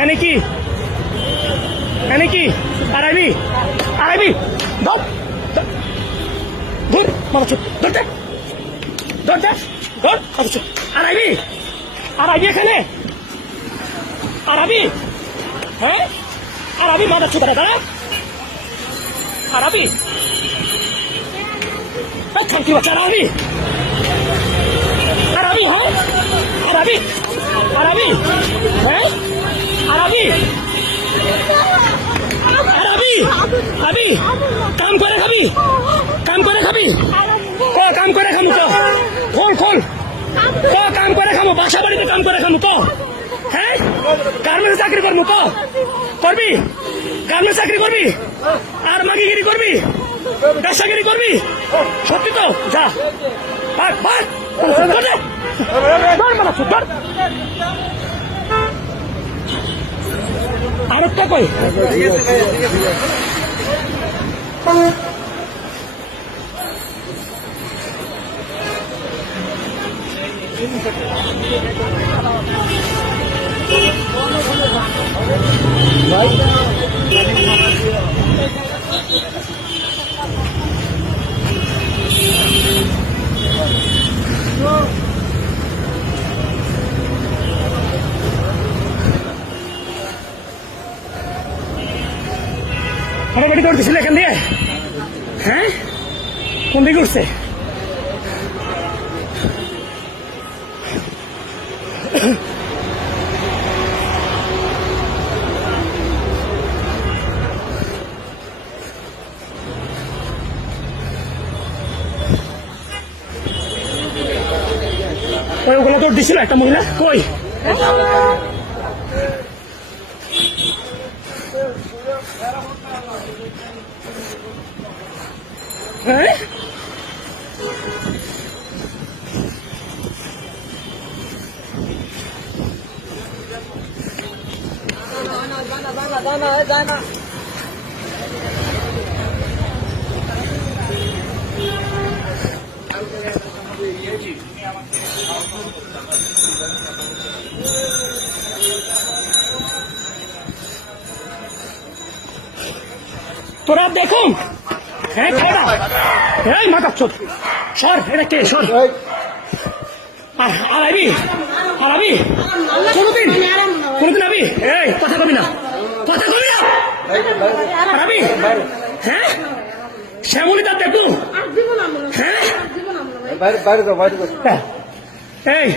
এনে কি এনে কি আড়াইবি আড়াইবি ধর ধর মাথা চুপ ধরতে ধরতে ধর মাথা চুপ আড়াইবি আড়াইবি এখানে আড়াবি হ্যাঁ আড়াবি মাথা চুপ দাঁড়া আড়াবি থাকি বাচ্চা আড়াবি আরবি হ্যাঁ আরবি আরবি হ্যাঁ আরবি আরবি আরবি কাম করে খাবি কাম করে খাবি ও কাম করে খামু তো খোল খোল তো কাম করে খামু বাসা বাড়িতে কাম করে খামু তো হ্যাঁ গার্মেন্টস চাকরি করবো তো করবি গার্মেন্টস চাকরি করবি আর মাগিগিরি করবি ব্যবসাগিরি করবি সত্যি তো যা ভাগ ভাগ আরেকটা কই হাঁটাহাঁটি করতেছিল এখান দিয়ে হ্যাঁ কোন দিকে উঠছে ওগুলো দৌড় দিছিল একটা মহিলা কই হ্যাঁ তোরা দেখুন হ্যাঁ খাওয়া এই মাথা চোখ সর এটা কে সর আরবি আরবি কোনদিন কোনদিন আবি এই কথা কবি না কথা কবি না আরবি হ্যাঁ শ্যামলি তার দেখু হ্যাঁ এই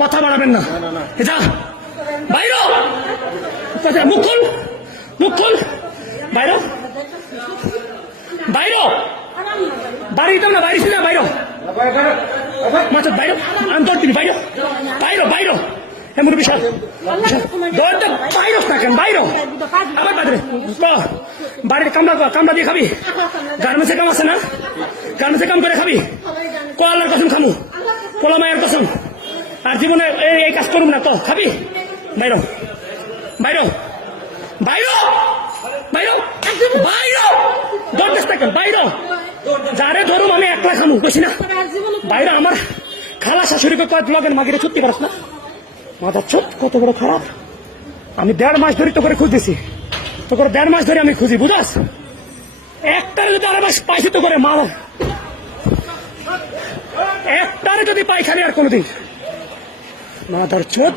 কথা বাড়াবেন না যা বাইর মুখ খুল মুখ খুল বাইর বাইর বাড়ি দিতাম না বাড়ি ছিল না বাইর মাথা বাইর আমি তোর দিবি বাইর বাইর বাইর এমন বিশাল দৌড়তে বাইর না কেন বাইর আবার বাদরে বাড়ির কামড়া দিয়ে খাবি গার্মেন্টসে কাম আছে না গার্মেন্টসে কাম করে খাবি কোয়ালার কসম খামু পোলা মায়ের কসম আর জীবনে এই কাজ করুন না তো খাবি বাইর বাইর বাইর বাইর বাইর দৌড়তে থাকেন বাইর যারে ধরুম আমি একলা খামু বেশি না বাইরে আমার খালা শাশুড়িকে কয়েক লগের মাগিরে ছুটতে পারস না মাথা ছোট কত বড় খারাপ আমি 1.5 মাস ধরে তো করে খুঁজতেছি তো করে 1.5 মাস ধরে আমি খুঁজি বুঝাস একটারে যদি আরে মাস পাইছি তো করে মার একটারে যদি পাই খালি আর কোনোদিন মাথার ছোট